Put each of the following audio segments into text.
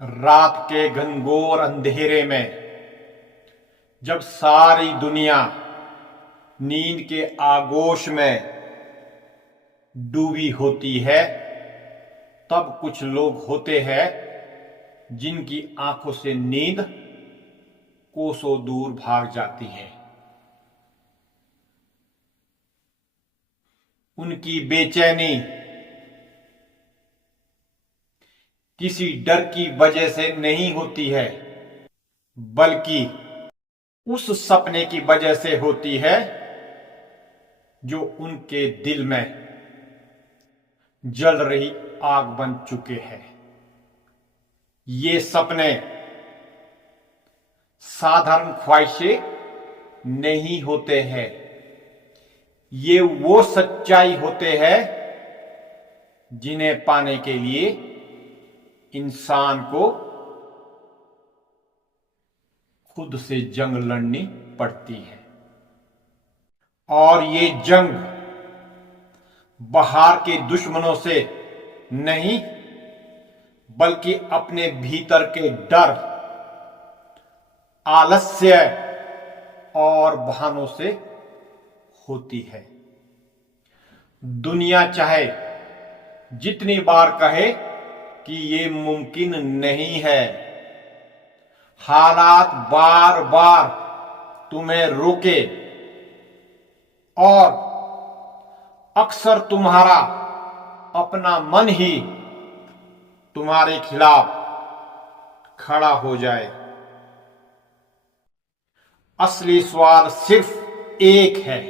रात के घनघोर अंधेरे में जब सारी दुनिया नींद के आगोश में डूबी होती है, तब कुछ लोग होते हैं जिनकी आंखों से नींद कोसों दूर भाग जाती है। उनकी बेचैनी किसी डर की वजह से नहीं होती है, बल्कि उस सपने की वजह से होती है जो उनके दिल में जल रही आग बन चुके हैं। ये सपने साधारण ख्वाहिशें नहीं होते हैं, ये वो सच्चाई होते हैं जिन्हें पाने के लिए इंसान को खुद से जंग लड़नी पड़ती है। और ये जंग बाहर के दुश्मनों से नहीं, बल्कि अपने भीतर के डर, आलस्य और बहानों से होती है। दुनिया चाहे जितनी बार कहे कि ये मुमकिन नहीं है, हालात बार बार तुम्हें रोके और अक्सर तुम्हारा अपना मन ही तुम्हारे खिलाफ खड़ा हो जाए, असली सवाल सिर्फ एक है,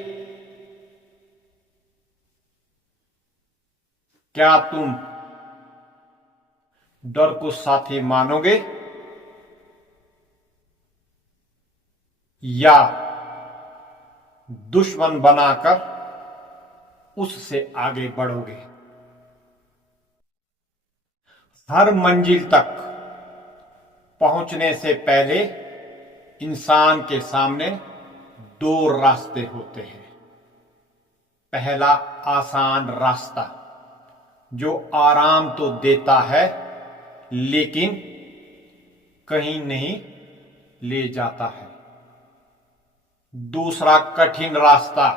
क्या तुम डर को साथी मानोगे या दुश्मन बनाकर उससे आगे बढ़ोगे? हर मंजिल तक पहुंचने से पहले इंसान के सामने दो रास्ते होते हैं। पहला आसान रास्ता जो आराम तो देता है लेकिन कहीं नहीं ले जाता है। दूसरा कठिन रास्ता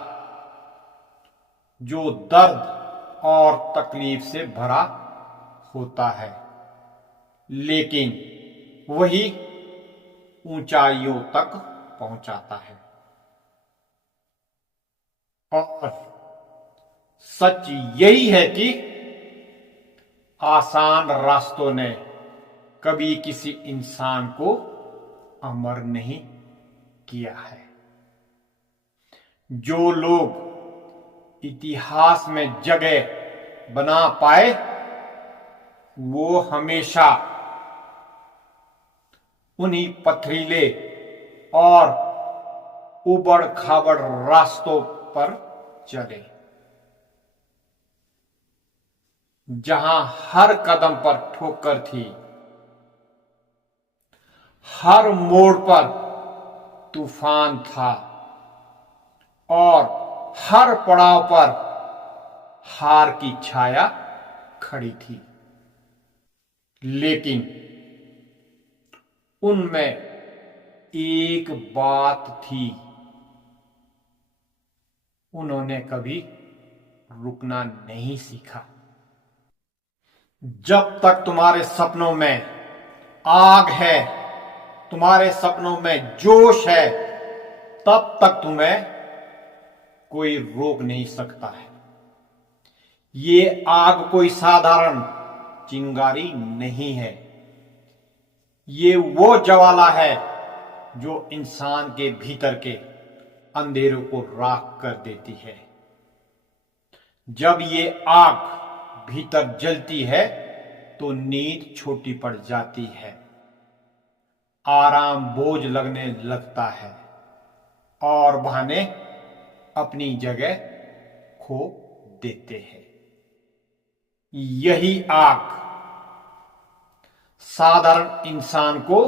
जो दर्द और तकलीफ से भरा होता है, लेकिन वही ऊंचाइयों तक पहुंचाता है। और सच यही है कि आसान रास्तों ने कभी किसी इंसान को अमर नहीं किया है। जो लोग इतिहास में जगह बना पाए वो हमेशा उन्हीं पथरीले और उबड़ खाबड़ रास्तों पर चले जहां हर कदम पर ठोकर थी, हर मोड़ पर तूफान था और हर पड़ाव पर हार की छाया खड़ी थी। लेकिन उनमें एक बात थी, उन्होंने कभी रुकना नहीं सीखा। जब तक तुम्हारे सपनों में आग है, तुम्हारे सपनों में जोश है, तब तक तुम्हें कोई रोक नहीं सकता है। ये आग कोई साधारण चिंगारी नहीं है, ये वो ज्वाला है जो इंसान के भीतर के अंधेरों को राख कर देती है। जब ये आग भीतर जलती है तो नींद छोटी पड़ जाती है, आराम बोझ लगने लगता है और बहाने अपनी जगह खो देते हैं। यही आग साधारण इंसान को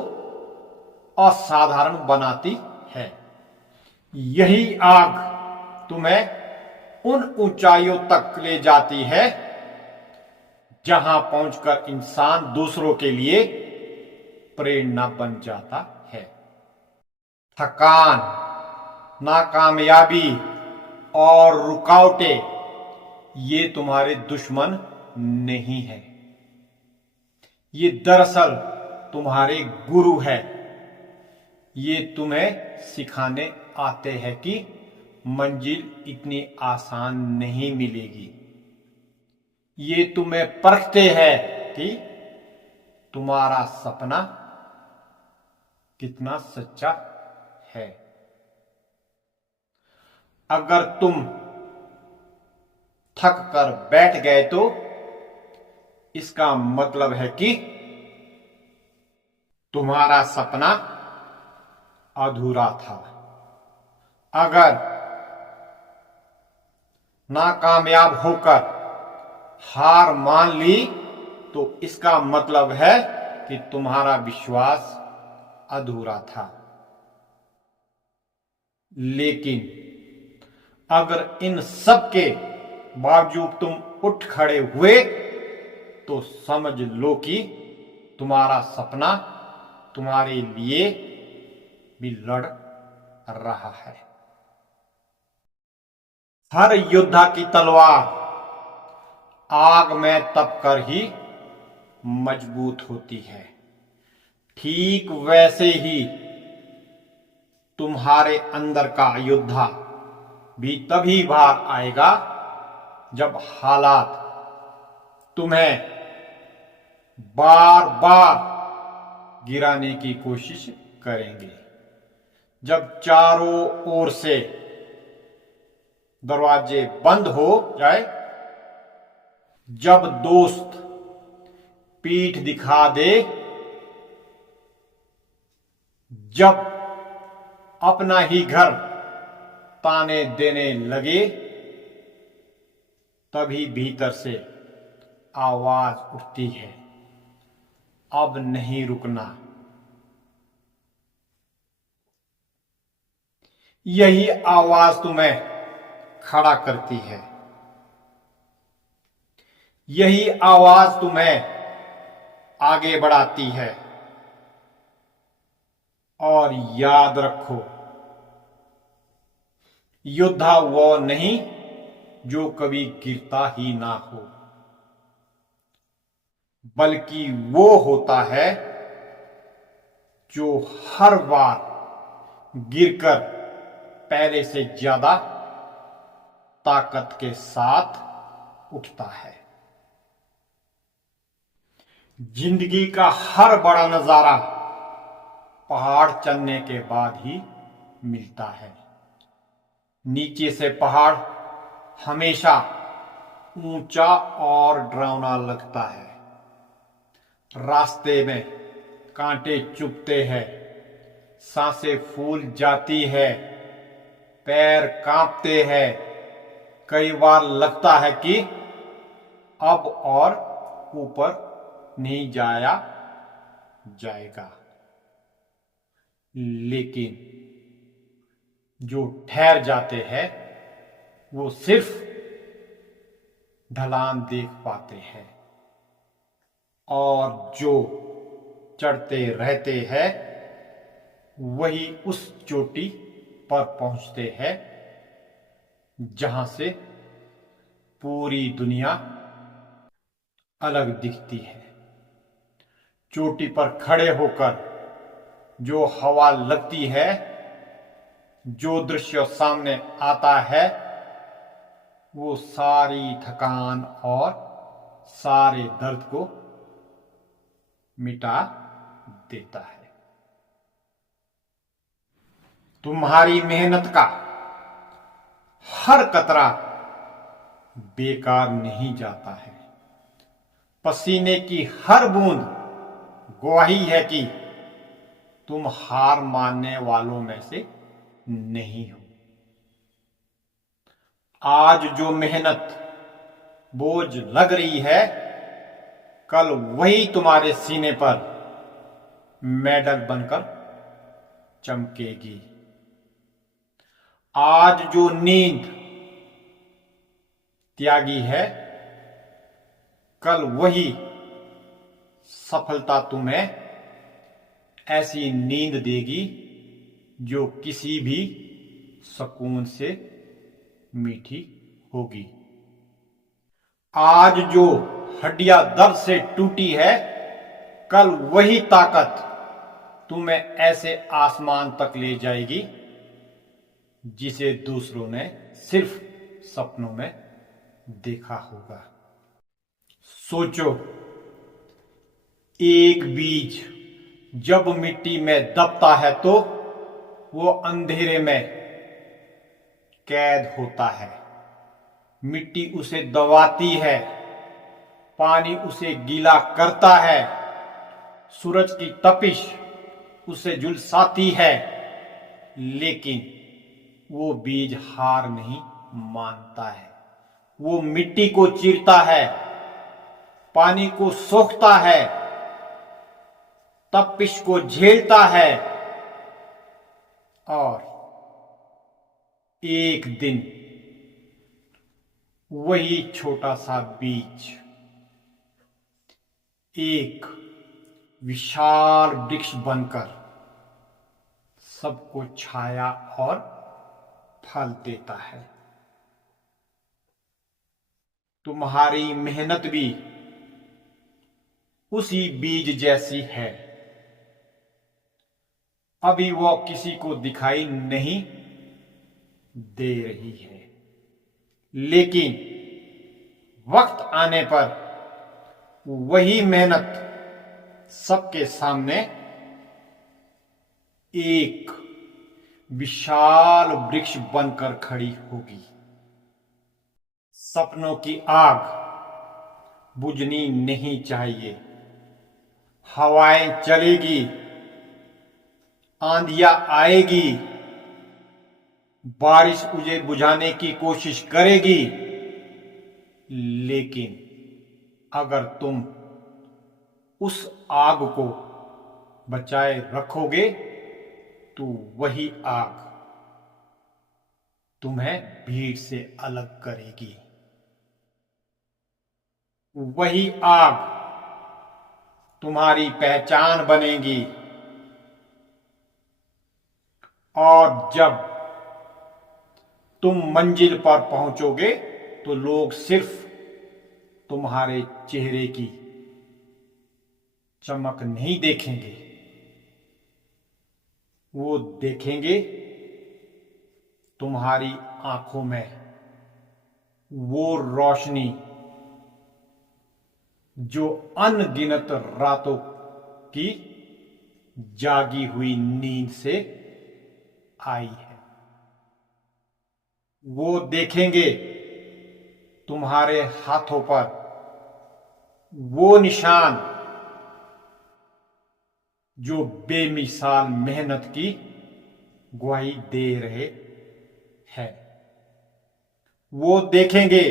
असाधारण बनाती है। यही आग तुम्हें उन ऊंचाइयों तक ले जाती है जहां पहुंचकर इंसान दूसरों के लिए प्रेरणा बन जाता है। थकान, नाकामयाबी और रुकावटें ये तुम्हारे दुश्मन नहीं है, ये दरअसल तुम्हारे गुरु है। ये तुम्हें सिखाने आते हैं कि मंजिल इतनी आसान नहीं मिलेगी। ये तुम्हें परखते हैं कि तुम्हारा सपना कितना सच्चा है। अगर तुम थक कर बैठ गए तो इसका मतलब है कि तुम्हारा सपना अधूरा था। अगर नाकामयाब होकर हार मान ली तो इसका मतलब है कि तुम्हारा विश्वास अधूरा था। लेकिन अगर इन सब के बावजूद तुम उठ खड़े हुए तो समझ लो कि तुम्हारा सपना तुम्हारे लिए भी लड़ रहा है। हर योद्धा की तलवार आग में तप कर ही मजबूत होती है। ठीक वैसे ही तुम्हारे अंदर का योद्धा भी तभी बाहर आएगा जब हालात तुम्हें बार बार गिराने की कोशिश करेंगे। जब चारों ओर से दरवाजे बंद हो जाए, जब दोस्त पीठ दिखा दे, जब अपना ही घर ताने देने लगे, तभी भीतर से आवाज उठती है, अब नहीं रुकना। यही आवाज तुम्हें खड़ा करती है। यही आवाज तुम्हें आगे बढ़ाती है। और याद रखो, योद्धा वो नहीं जो कभी गिरता ही ना हो, बल्कि वो होता है जो हर बार गिरकर पहले से ज्यादा ताकत के साथ उठता है। जिंदगी का हर बड़ा नजारा पहाड़ चढ़ने के बाद ही मिलता है। नीचे से पहाड़ हमेशा ऊंचा और डरावना लगता है। रास्ते में कांटे चुभते हैं, सांसें फूल जाती है, पैर कांपते हैं। कई बार लगता है कि अब और ऊपर नहीं जाया जाएगा। लेकिन जो ठहर जाते हैं वो सिर्फ ढलान देख पाते हैं, और जो चढ़ते रहते हैं वही उस चोटी पर पहुंचते हैं जहां से पूरी दुनिया अलग दिखती है। चोटी पर खड़े होकर जो हवा लगती है, जो दृश्य सामने आता है, वो सारी थकान और सारे दर्द को मिटा देता है। तुम्हारी मेहनत का हर कतरा बेकार नहीं जाता है। पसीने की हर बूंद गवाही है कि तुम हार मानने वालों में से नहीं हो। आज जो मेहनत बोझ लग रही है, कल वही तुम्हारे सीने पर मेडल बनकर चमकेगी। आज जो नींद त्यागी है, कल वही सफलता तुम्हें ऐसी नींद देगी जो किसी भी सुकून से मीठी होगी। आज जो हड्डियां दर्द से टूटी है, कल वही ताकत तुम्हें ऐसे आसमान तक ले जाएगी जिसे दूसरों ने सिर्फ सपनों में देखा होगा। सोचो, एक बीज जब मिट्टी में दबता है तो वो अंधेरे में कैद होता है। मिट्टी उसे दबाती है, पानी उसे गीला करता है, सूरज की तपिश उसे झुलसाती है, लेकिन वो बीज हार नहीं मानता है। वो मिट्टी को चीरता है, पानी को सोखता है, तपिश को झेलता है और एक दिन वही छोटा सा बीज एक विशाल वृक्ष बनकर सबको छाया और फल देता है। तुम्हारी मेहनत भी उसी बीज जैसी है। अभी वो किसी को दिखाई नहीं दे रही है, लेकिन वक्त आने पर वही मेहनत सबके सामने एक विशाल वृक्ष बनकर खड़ी होगी। सपनों की आग बुझनी नहीं चाहिए। हवाएं चलेगी, आंधियां आएगी, बारिश उसे बुझाने की कोशिश करेगी, लेकिन अगर तुम उस आग को बचाए रखोगे तो वही आग तुम्हें भीड़ से अलग करेगी। वही आग तुम्हारी पहचान बनेगी और जब तुम मंजिल पर पहुंचोगे तो लोग सिर्फ तुम्हारे चेहरे की चमक नहीं देखेंगे, वो देखेंगे तुम्हारी आंखों में वो रोशनी जो अनगिनत रातों की जागी हुई नींद से आई है। वो देखेंगे तुम्हारे हाथों पर वो निशान जो बेमिसाल मेहनत की गवाही दे रहे हैं। वो देखेंगे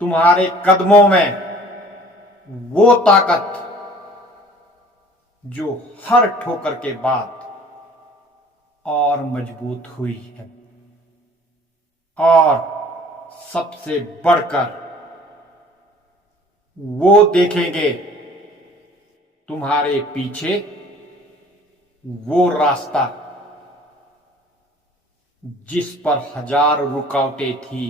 तुम्हारे कदमों में वो ताकत जो हर ठोकर के बाद और मजबूत हुई है, और सबसे बढ़कर वो देखेंगे तुम्हारे पीछे वो रास्ता जिस पर हजारों रुकावटें थी,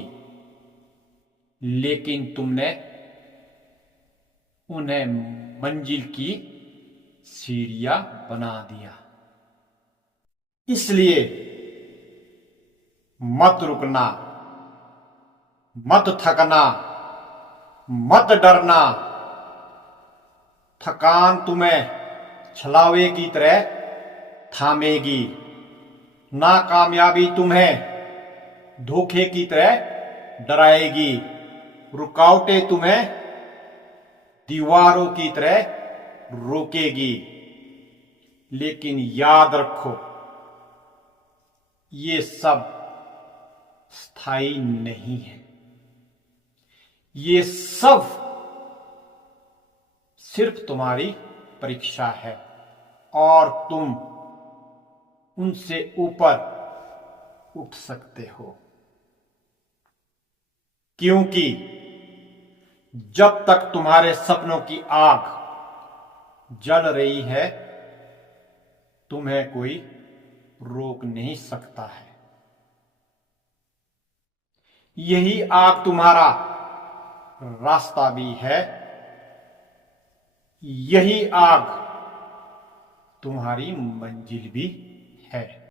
लेकिन तुमने उन्हें मंजिल की सीढ़ियां बना दिया। इसलिए मत रुकना, मत थकना, मत डरना। थकान तुम्हें छलावे की तरह थामेगी, नाकामयाबी तुम्हें धोखे की तरह डराएगी, रुकावटें तुम्हें दीवारों की तरह रोकेगी। लेकिन याद रखो, ये सब स्थायी नहीं है। ये सब सिर्फ तुम्हारी परीक्षा है और तुम उनसे ऊपर उठ सकते हो, क्योंकि जब तक तुम्हारे सपनों की आग जल रही है तुम्हें कोई रोक नहीं सकता है। यही आग तुम्हारा रास्ता भी है, यही आग तुम्हारी मंजिल भी है।